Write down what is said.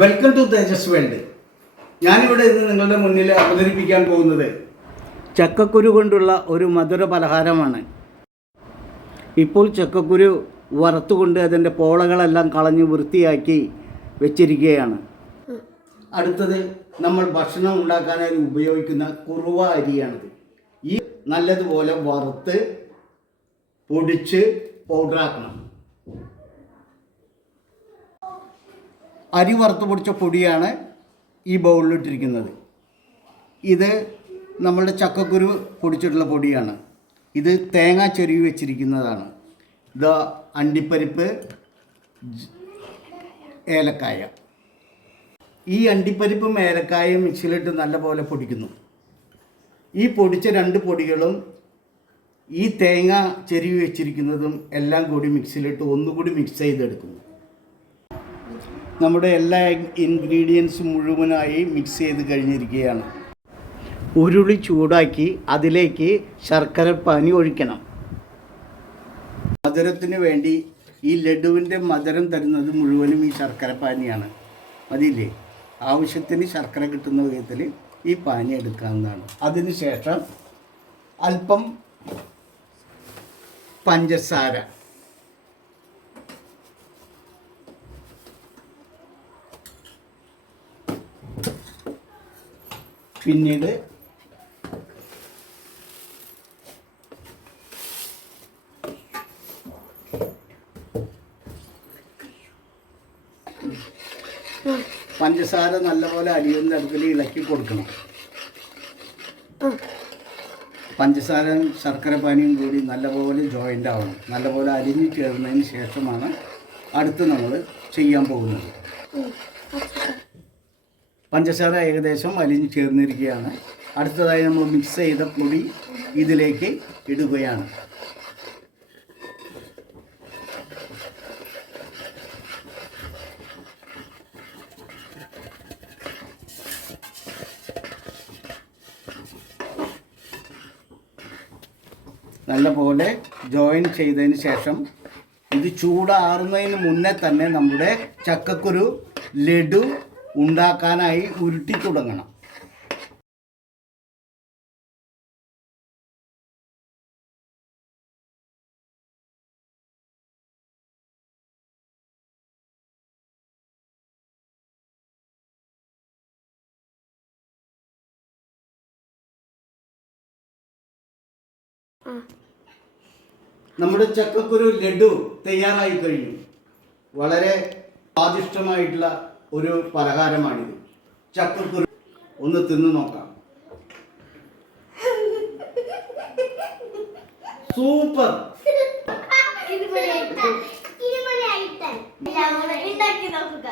Welcome to Tejas world. ഞാനിവിടെ ഇന്ന് നിങ്ങളുടെ മുന്നിൽ അവതരിപ്പിക്കാൻ പോകുന്നത് ചക്കക്കുരു കൊണ്ടുള്ള ഒരു മധുര പലഹാരമാണ്. ഇപ്പോൾ ചക്കക്കുരു വറുത്തുകൊണ്ട് അതിൻ്റെ പോളകളെല്ലാം കളഞ്ഞ് വൃത്തിയാക്കി വെച്ചിരിക്കുകയാണ്. അടുത്തത് നമ്മൾ ഭക്ഷണം ഉണ്ടാക്കാനായി ഉപയോഗിക്കുന്ന കുറുവ അരിയാണിത്. ഈ നല്ലതുപോലെ വറുത്ത് പൊടിച്ച് പൗഡറാക്കണം. അരി വറുത്ത് പൊടിച്ച പൊടിയാണ് ഈ ബൗളിലിട്ടിരിക്കുന്നത്. ഇത് നമ്മളുടെ ചക്കക്കുരു പൊടിച്ചിട്ടുള്ള പൊടിയാണ്. ഇത് തേങ്ങ ചെരുവി വെച്ചിരിക്കുന്നതാണ്. ഇത് അണ്ടിപ്പരിപ്പ്, ഏലക്കായ. ഈ അണ്ടിപ്പരിപ്പും ഏലക്കായയും മിക്സിയിലിട്ട് നല്ലപോലെ പൊടിക്കുന്നു. ഈ പൊടിച്ച രണ്ട് പൊടികളും ഈ തേങ്ങ ചെരുവി വെച്ചിരിക്കുന്നതും എല്ലാം കൂടി മിക്സിയിലിട്ട് ഒന്നുകൂടി മിക്സ് ചെയ്തെടുക്കുന്നു. നമ്മുടെ എല്ലാ ഇൻഗ്രീഡിയൻസും മുഴുവനായി മിക്സ് ചെയ്ത് കഴിഞ്ഞിരിക്കുകയാണ്. ഉരുളി ചൂടാക്കി അതിലേക്ക് ശർക്കര പാനി ഒഴിക്കണം. മധുരത്തിന് വേണ്ടി ഈ ലഡുവിൻ്റെ മധുരം തരുന്നത് മുഴുവനും ഈ ശർക്കര പാനിയാണ്. അതില്ലേ, ആവശ്യത്തിന് ശർക്കര കിട്ടുന്ന വിധത്തിൽ ഈ പാനി എടുക്കാവുന്നതാണ്. അതിനുശേഷം അല്പം പഞ്ചസാര, പിന്നീട് പഞ്ചസാര നല്ലപോലെ അലിയുന്ന തരത്തിൽ ഇളക്കി കൊടുക്കണം. പഞ്ചസാരയും ശർക്കര പാനിയും കൂടി നല്ലപോലെ ജോയിൻ്റ് ആവണം. നല്ലപോലെ അലിഞ്ഞു ചേർന്നതിന് ശേഷമാണ് അടുത്ത് നമ്മൾ ചെയ്യാൻ പോകുന്നത്. പഞ്ചസാര ഏകദേശം അലിഞ്ഞു ചേർന്നിരിക്കുകയാണ്. അടുത്തതായി നമ്മൾ മിക്സ് ചെയ്ത പൊടി ഇതിലേക്ക് ഇടുകയാണ്. നല്ലപോലെ ജോയിൻ ചെയ്തതിന് ശേഷം ഇത് ചൂടാറുന്നതിന് മുന്നേ തന്നെ നമ്മുടെ ചക്കക്കുരു ലഡു ഉണ്ടാക്കാനായി ഉരുട്ടി തുടങ്ങണം. നമ്മുടെ ചക്കക്കുരു ലഡു തയ്യാറായി കഴിഞ്ഞു. വളരെ സ്വാദിഷ്ടമായിട്ടുള്ള ഒരു പലഹാരമാണിത്. ചക്കക്കുരു ഒന്ന് തിന്നു നോക്കാം. സൂപ്പർ. ഉണ്ടാക്കി നോക്കുക.